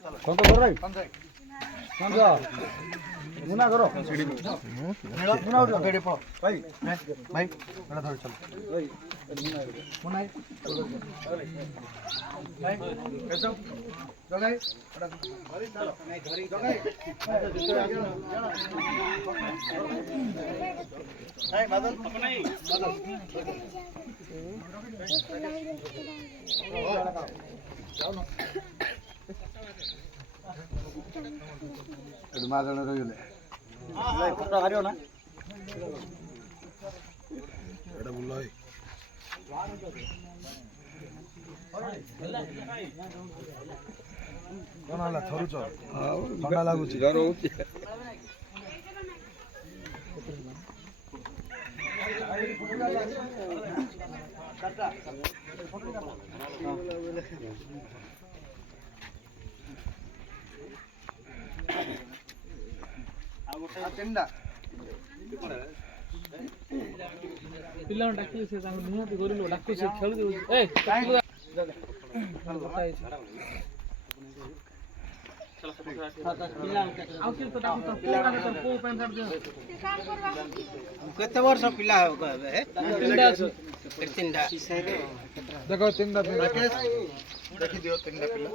कौन तो कर रहा है कौन सा मुना करो मुना उठो बेड़े पो भाई भाई बड़ा थोड़ा चलो भाई मुना है भाई कैसे जगाई चलो नहीं धरी जगाई नहीं बादल अपना ही जाओ ना ಇದು ಮಾತಾಡೋ ರವಿಲೆ ಇಲ್ಲ ಫೋಟೋ ಹಾರಿಯೋಣ ಎಡ ಬುಲ್ಲಾಯ್ कोन होला थरुच ठंडा लागुची जर होची पिला डाक निहती कर डाक खेल केते वर्ष पिला देखो तीन देखी दियो तीन पिला